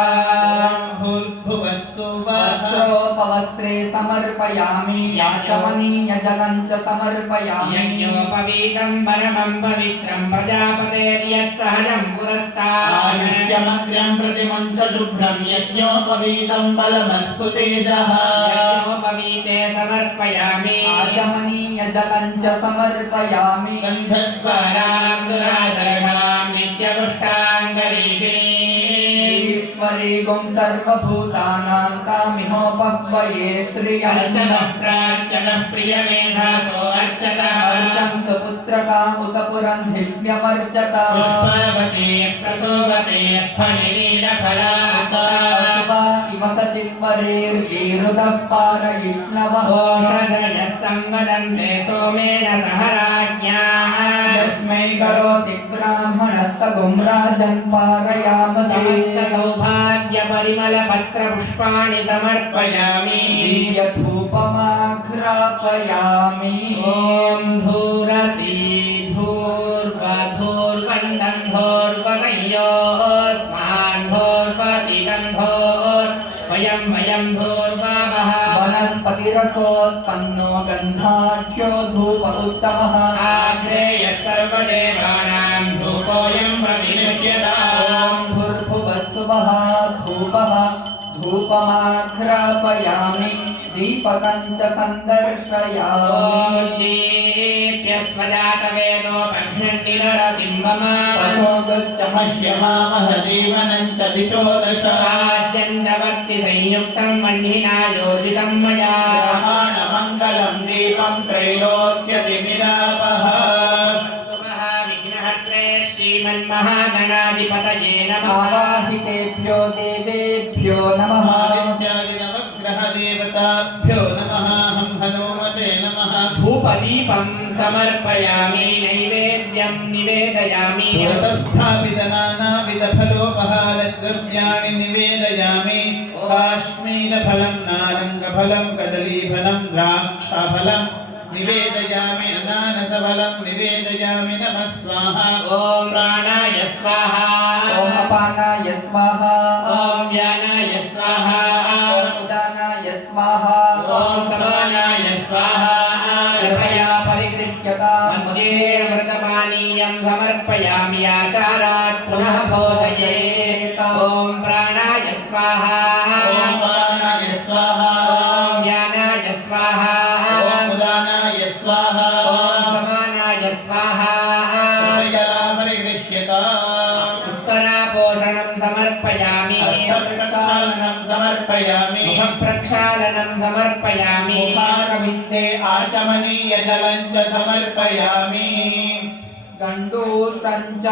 भूर्भुवस्सुवः वस्त्रोपवस्त्रे समर्पयामि याचमनीयजलं च समर्पयामि यज्ञोपवीतं परमं पवित्रं प्रजापतेर्यत्सहजं पुरस्तात् आयुष्यमग्र्यं प्रतिमुञ्च शुभ्रं यज्ञोपवीतं बलमस्तु तेजः यज्ञोपवीते समर्पयामि आचमनीयजलं च समर्पयामि गन्धद्वारां दुरादर्शां नित्यपुष्टाङ्गरीषिणीम् ईश्वरीगुं सर्वभूतानां तामिहोपह्वये श्रियं अर्चनः प्रार्चनः प्रियमेधासो अर्चतः अर्चन्तु पुत्रकाम् उत पुरन्धिष्ण्यवर्चत पुष्पवतीः प्रसोवतीः फलिनीलफलाः सुवा इव सचित्वरेर्वीरुदः पारयिष्णवः ओषधयः संवदन्ते सोमेन सह राज्ञाः यस्मै करोति ब्राह्मणस्तगुं राजन् पारयामसि समस्तसौभाग्यपरिमलपत्रपुष्पाणि समर्पयामि दिव्यधूपमाघ्रापयामि ॐ धूरसी धूर्वधूर्वन्दन् धूर्वनयोस्मान् धूर्वतिगन्धोर् वयं धूर्वावः वनस्पतिरसोत्पन्नो गन्धाढ्यो धूप उत्तमः आग्रेयः सर्वदेवानां धूपोऽयं प्रतिमुच्यताम् भूर्भुवस्सुवः धूपः धूपमाघ्रापयामि दीपकं च सन्दर्शयामि दीप्य स्वजातवेदोपघ्नन्निरतिं मम अशोकश्च मह्यमामह जीवनं च दिशो दश राज्यन्दवर्ति संयुक्तं वह्निना योजितं मया ग्रहाणमङ्गलं दीपं त्रैलोक्यतिमिरापः सुमः विघ्नहर्त्रे श्रीमन्महागणाधिपतये नमः आवाहितेभ्यो देवेभ्यो नमः आदित्यादिनवग्रहदेवताभ्यो नमः हं हनुमते नमः धूपदीपं समर्पयामि नैवेद्यं निवेदयामि पुरतस्थापितनानाविधफलोपहारद्रव्याणि निवेदयामि काश्मीरफलं नारङ्गफलं कदलीफलं द्राक्षाफलं निवेदयामि अनानसफलं निवेदयामि नमः स्वाहा ॐ प्राणाय स्वाहा ॐ अपानाय स्वाहा ॐ ज्ञानाय स्वाहा उदानाय स्वाहा ॐ समानाय स्वाहा कृपया परिगृह्यताम् मध्ये अमृतपानीयं समर्पयामि आचारात् पुनः बोधयेत् ॐ प्राणाय स्वाहा ॐ प्राणाय स्वाहा ॐ ज्ञानाय स्वाहा ॐ उदानाय स्वाहा ॐ समानाय स्वाहा कृपया परिगृह्यताम् उत्तरापोषणं समर्पयामि हस्तप्रक्षालनं समर्पयामि मुखप्रक्षालनं समर्पयामि मुखारविन्दे आचमनीयजलं च समर्पयामि गण्डूष्टं च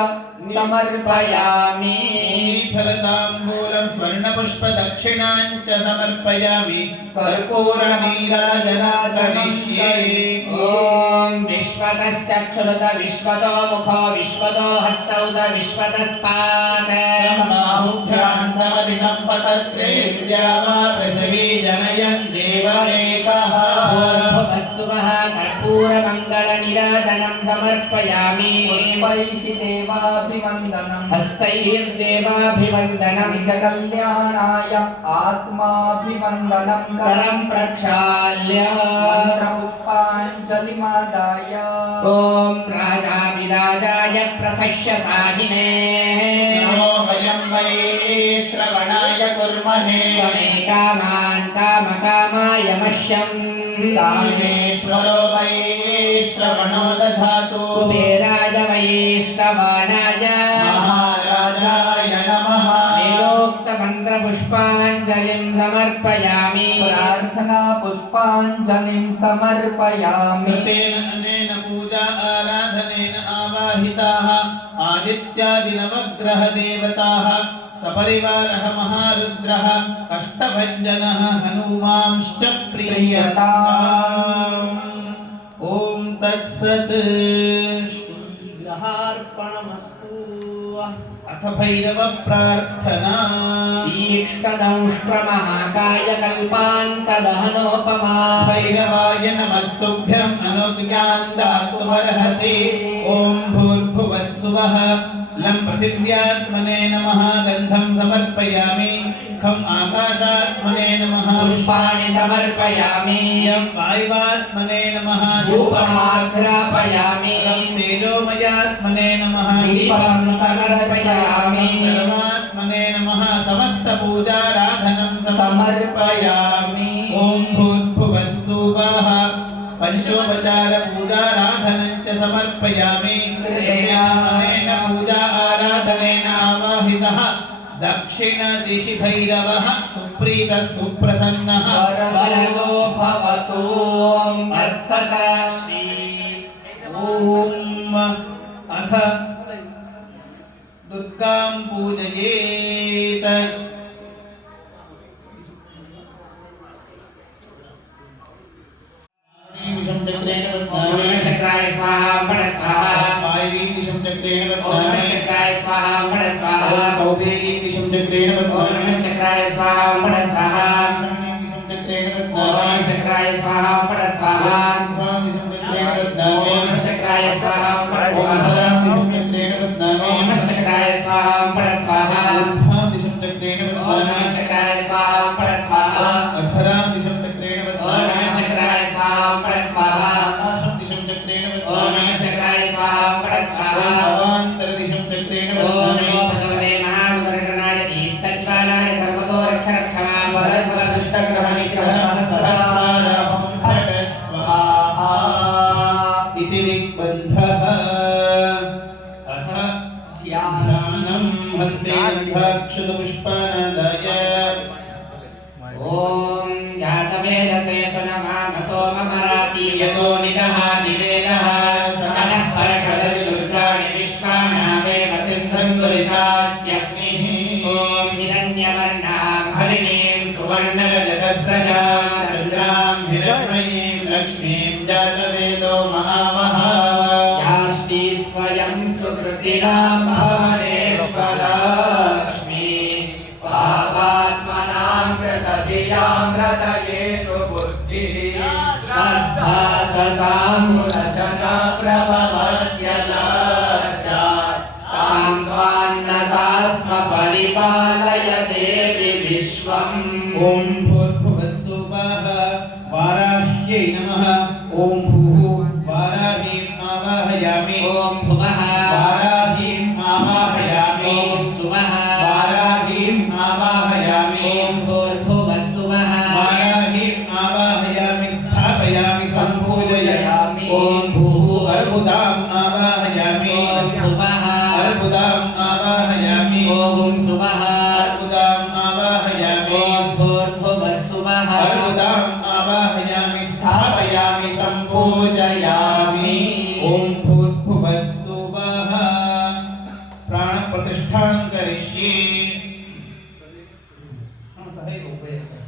समर्पयामि फलताम्बूलं स्वर्णपुष्पदक्षिणां च समर्पयामि कर्पूरनीराजनादनिष्ये ॐ विश्वतश्चक्षुरुत विश्वतो मुखो विश्वतो हस्तौ च विश्वतस्पात् बाहुभ्यान्तमधिसम्पतत्रे विद्या वा पृथिवी जनयन् देवरेकः भूर्भुवस्सुवः कर्पूरमङ्गलनीराजनं समर्पयामि पुष्पैः देवाभिवन्दनं हस्तैर्देवाभिवन्दनं च कल्याणाय आत्माभिवन्दनं करं प्रक्षाल्य मन्त्रपुष्पाञ्जलिमादाय ॐ राजाभिराजाय प्रसह्य साहिने नमो वयं वै श्रवणाय कुर्महे समे कामान् कामकामाय मह्यम् कामेश्वरो वै श्रवणो दधातु कुबेराय वैष्णवानाय महाराजाय नमः वेदोक्तमन्त्रपुष्पाञ्जलिं समर्पयामि प्रार्थना पुष्पाञ्जलिं समर्पयामि कृतेन अनेन पूजा आराधनेन आवाहिताः आदित्यादिनवग्रहदेवताः सपरिवारः महारुद्रः अष्टभञ्जनः हनुमांश्च प्रीयताम् ॐ तत्सत् ग्रहार्पणमस्तु अथ भैरव प्रार्थना तीक्ष्णदंष्ट्रमहाकाय कल्पान्तदहनोपमा भैरवाय नमस्तुभ्यम् अनुज्ञान् दातुमर्हसि ॐ भूर्भुवः स्वः लं पृथिव्यात्मने नमः गन्धं समर्पयामि खम् आकाशात्मने नमः पुष्पाणि समर्पयामि यं वायुवात्मने नमः धूपमाग्रापयामि यं तेजोमयात्मने नमः दीपं समर्पयामि सर्वात्मने नमः समस्तपूजाराधनं समर्पयामि ॐ भूर्भुवः स्वः पंचोपचारपूजाराधनं च समर्पयामि अनेन पूजा आराधनेन आवाहितः दक्षिणदिशि भैरवः सुप्रीतः सुप्रसन्नः वरदो भवतु तत्सत् श्री ॐ अथ दुर्गां पूजयेत् विषं चक्रेण नमः शक्राय स्वाहा पड स्वाहा वायवीं विषं चक्रेण नमः शक्राय स्वाहा पड स्वाहा कौबेरीं विषं चक्रेण नमः शक्राय स्वाहा पड स्वाहा विषं चक्रेण नमः शक्राय स्वाहा पड स्वाहा विषं चक्रेण नमः शक्राय स्वाहा पड स्वाहा विषं चक्रेण नमः शक्राय स्वाहा पड स्वाहा विषं चक्रेण नमः शक्राय स्वाहा पड स्वाहा अधरां विषं चक्रेण नमः शक्राय स्वाहा पड स्वाहा आकाशं दिशं चक्रेण नमः शक्राय स्वाहा पड स्वाहा अवान्तरदिशं चक्रेण ॐ नमो भगवते महासुदर्शनाय दीप्तज्वालाय सर्वतो रक्ष रक्षमां फलफलदुष्टग्रहनिग्रहसहस्रारं फट स्वाहा इति दिग्बन्धः अथ ध्यानं हस्ते गन्धाक्षतपुष्पानादाय ॐ जातवेदसे सुनमामसो ममराति यतो निदहाति वेदः सकलः परषदति दुर्गाणि विश्वानामेव सिद्धं दुरितात्यग्निः ॐ हिरण्यवर्णां हरिणीं सुवर्णरजतस्रजां चन्द्रां हिरण्मयीं लक्ष्मीं जातवेदो महावः याष्टि स्वयं सुकृतिनां भवनेश्वरलक्ष्मी पापात्मनां कृतधियां हृदयेषु बुद्धिः श्रद्धा सतां मुदजना प्रभवस्य लज्जा तां त्वान्नता स्म परिपालयन्तीं ॐ सुवः अर्बुदाम् आवाहयामि ॐ भूर्भुवः सुवः अर्बुदाम् आवाहयामि स्थापयामि सम्पूजयामि ॐ भूर्भुवः सुवः प्राणप्रतिष्ठां करिष्ये सहैव उपयतः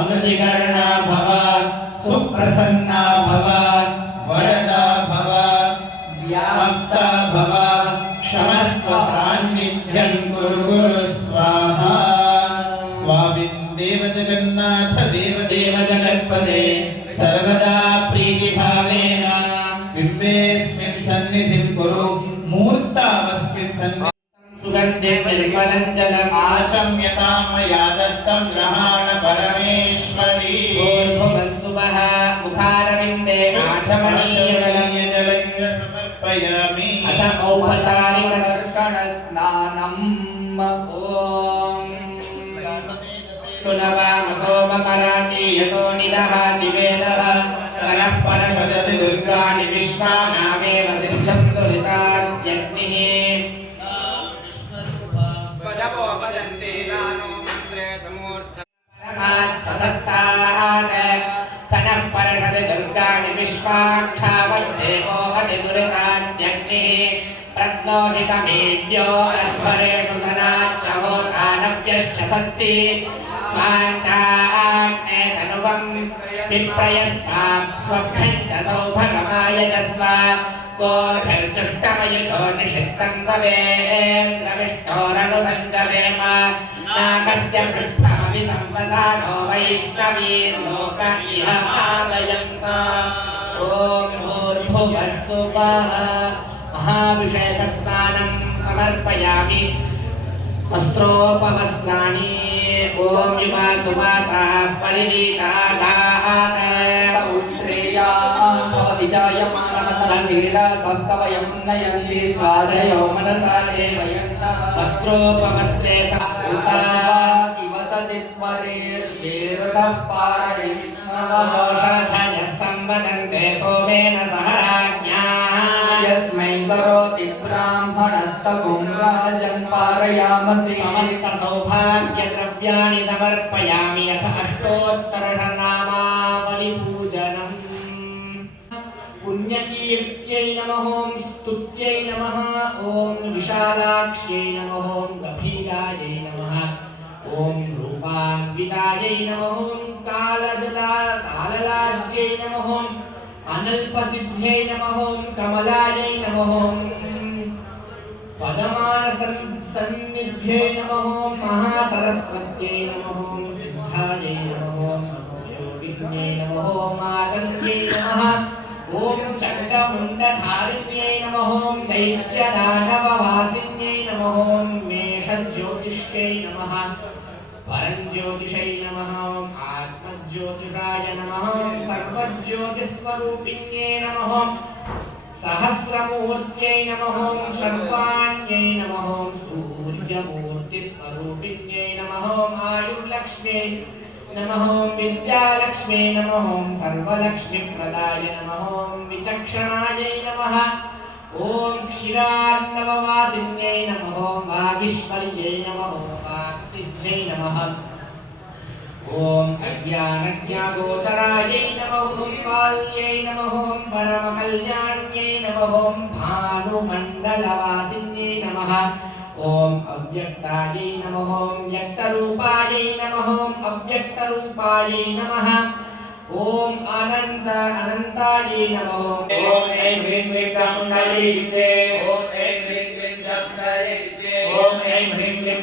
अमृतिकर्णा भव सुप्रसन्ना भव वरदा भव व्याप्ता भव क्षमस्व सान्निध्यं कुरु स्वाहा स्वामिन् देवजगन्नाथ देव जगत्पदे सर्वदा प्रीतिभावेन बिम्बेऽस्मिन् सन्निधिं कुरु मूर्तावस्मिन् सन्निधिं सुगन्धे निर्मलं जलम् आचम्यतां मया दत्तं ग्रहाण परमेश्वरी भूर्भुवः सुवः मुखारविन्दे आचमनीयजलम् जलं च समर्पयामि अथ औपचारिकदर्शनस्नानम् सुनवामसोमकराति यतो निदहाति वेदः सनः परषदति दुर्गाणि विश्वानामेव सिद्धं दुरितात्यग्निः सतस्तात् सनः परषदि दुर्गाणि विश्वाक्षावद्देवो अतिदुरितात्यग्निः प्रत्नोषितमेड्यो अस्वरेषु धनाच्च होतानव्यश्च सत्सि स्वाञ्चाग्ने तनुवं विप्रयस्वाप्स्वभ्यं च सौभगमायजस्व कोऽभिर्जुष्टमयुतो निषिद्धं भवेन्द्रविष्णोरनुसञ्चरेम नागस्य पृष्ठाभि संवसानो वैष्णवीर्लोक इह आलयन्त ॐ भूर्भुवः सुवः महाभिषेकस्नानं समर्पयामि वस्त्रोपवस्त्राणि ॐ युवा सुवासाः परिवीतागाः सौश्रेयाः भवति जायमानमतलधीरसप्तवयं नयन्ति स्वादयो मनसा देवयन्तः वस्त्रोपवस्त्रे इव सचित्वरेर्वेरुतः पारयैष्णवः षधयः संवदन्ते सोमेन सह राज्ञाः यस्मै करोति ब्राह्मणस्तगुं राजन् पारयामसि समस्तसौभाग्यद्रव्याणि समर्पयामि अथ अष्टोत्तरनामावलिपूजनम् पुण्यकीर्त्यै नमः ॐ स्तुत्यै नमः ॐ विशालाक्ष्यै नमः ॐ गभीरायै नमः ॐ रूपान्वितायै नमः ॐ काललाज्यै नमः ॐ अनल्पसिद्ध्यै नमः ॐ कमलायै नमः ॐ पदमानसन्निध्यै नमः ॐ महासरस्वत्यै नमः ॐ सिद्धायै नमः ॐ योगिन्यै नमः ॐ मातङ्ग्यै नमः ॐ चण्डमुण्डधारिण्यै नमः ॐ दैत्यदानववासिन्यै नमः ॐ मेषज्योतिष्यै नमः परञ्ज्योतिषै नमः ॐ आत्मज्योतिषाय नमः ॐ सर्वज्योतिस्वरूपिण्यै नमः ॐ सहस्रमूर्त्यै नमः ॐ शर्वाण्यै नमः ॐ सूर्यमूर्तिस्वरूपिण्यै नमः ॐ आयुर्लक्ष्म्यै नमः ॐ विद्यालक्ष्म्यै नमः ॐ सर्वलक्ष्मीप्रदाय नमः ॐ विचक्षणायै नमः ॐ क्षीरार्णववासिन्यै नमः ॐ वागीश्वर्यै नमः ॐ वाक्सिद्ध्यै नमः ॐ अज्ञानज्ञागोचरायै नमः ॐ पाल्यै नमः ॐ परमकल्याण्यै नमः ॐ भानुमण्डलवासिन्यै नमः ॐ अव्यक्तायै नमः ॐ व्यक्तरूपायै नमः ॐ अव्यक्तरूपायै नमः ॐ अनन्तायै नमः ॐ ऐं ह्रीं क्लीं चामुण्डायै विच्चे ॐ ऐं ह्रीं क्लीं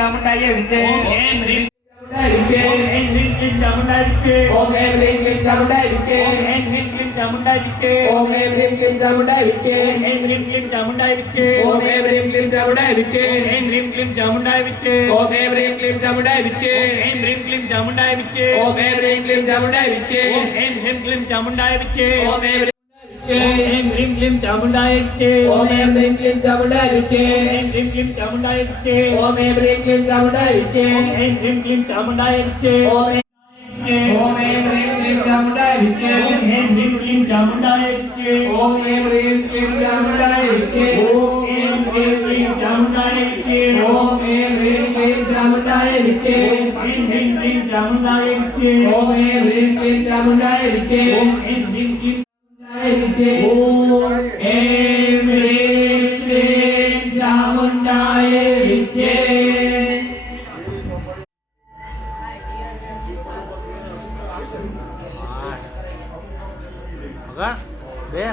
ચામુંડાય વિજય એમ રીમ વિજય એમ રીમ ક્લીમ ચામુંડાય વિજય ઓમ એમ રીમ ક્લીમ ચામુંડાય વિજય એમ રીમ ક્લીમ ચામુંડાય વિજય ઓમ એમ રીમ ક્લીમ ચામુંડાય વિજય એમ રીમ ક્લીમ ચામુંડાય વિજય ઓમ એમ રીમ ક્લીમ ચામુંડાય વિજય એમ રીમ ક્લીમ ચામુંડાય વિજય ઓમ એમ રીમ ક્લીમ ચામુંડાય વિજય એમ રીમ ક્લીમ ચામુંડાય વિજય ઓમ એમ રીમ ક્લીમ ચામુંડાય વિજય એમ રીમ ક્લીમ ચામુંડાય વિજય ઓમ એમ એમ રીમ ક્લીમ ચામુંડાય વિજય ઓમ એમ રીમ ક્લીમ ચામુંડાય વિજય એમ રીમ ક્લીમ ચામુંડાય વિજય ઓમ એમ રીમ ક્લીમ ચામુંડાય વિજય એમ રીમ ક્લીમ ચામુંડાય વિજય ઓમ એમ રીમ ક્લીમ ચામુંડાય વિજય એમ રીમ ક્લીમ ચામુંડાય વિજય ઓમ એમ રીમ ક્લીમ ચામુંડાય વિજય એમ રીમ ક્લીમ ચામુંડાય વિજય ઓમ એમ રીમ ક્લીમ ચામુંડાય વિજય એમ રીમ ક્લીમ ચામુંડાય વિજય ઓમ એમ રીમ ક્લીમ ચામુંડાય વિજય એમ રીમ ક્લીમ વિજય એમ રીમ ક્લીમ ચામુંડાય વિજય બે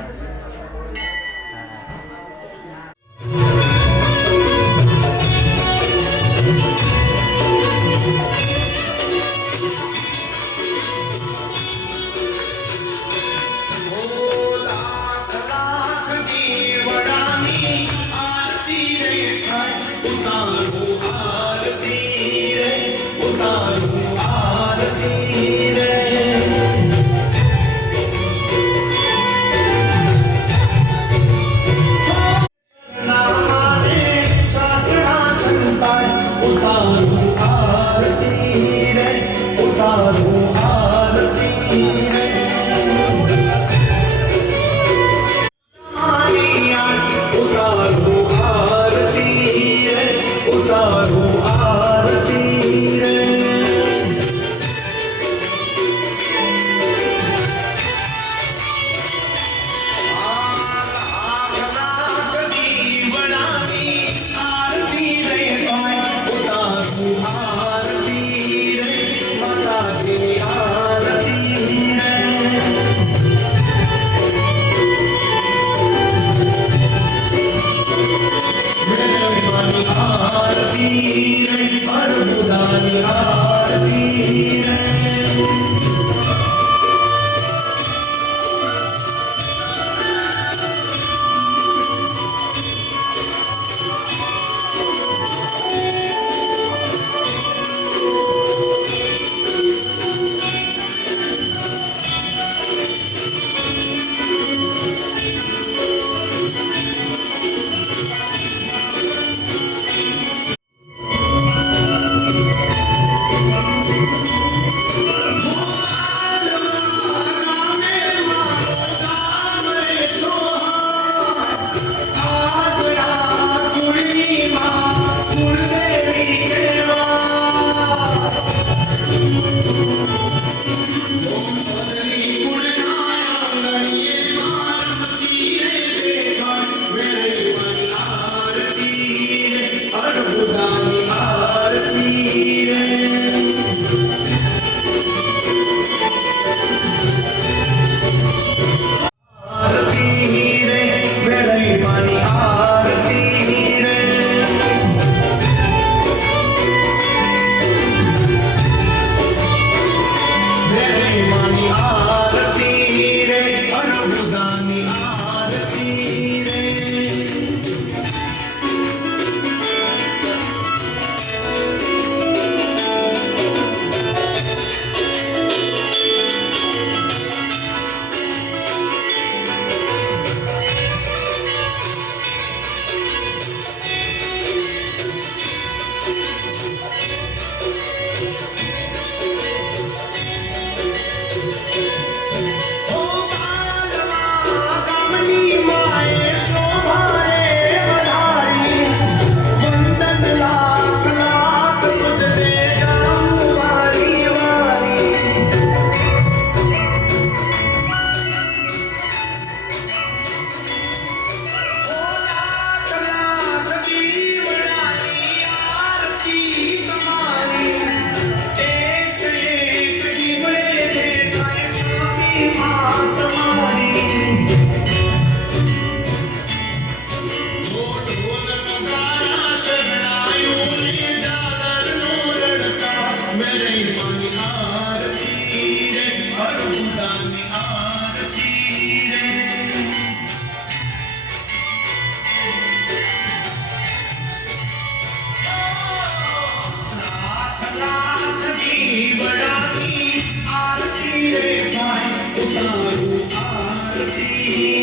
रे भाई उतारू आरती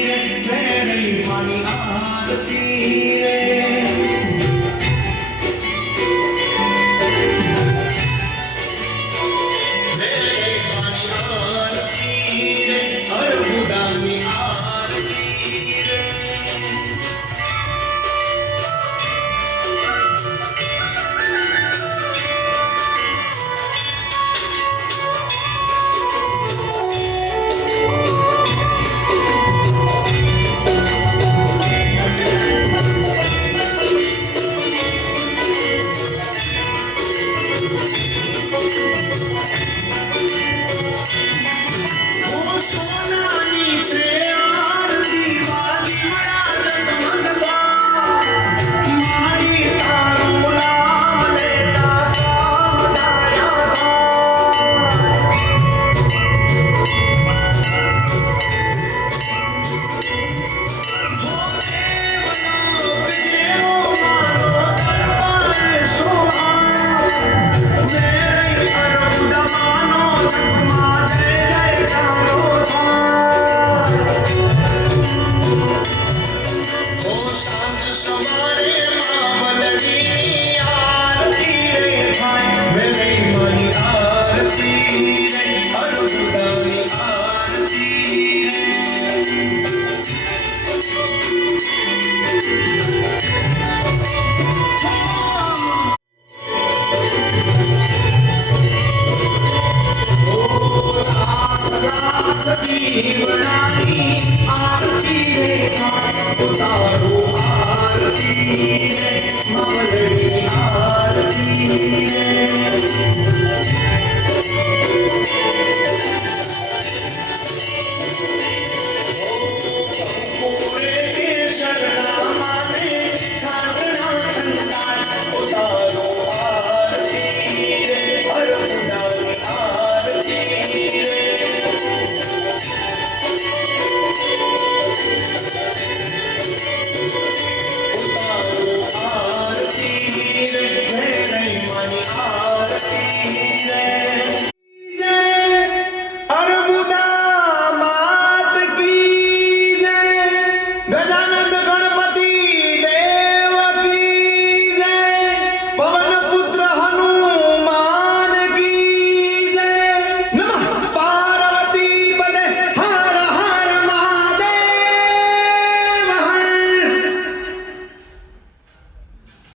रे मेरे भाई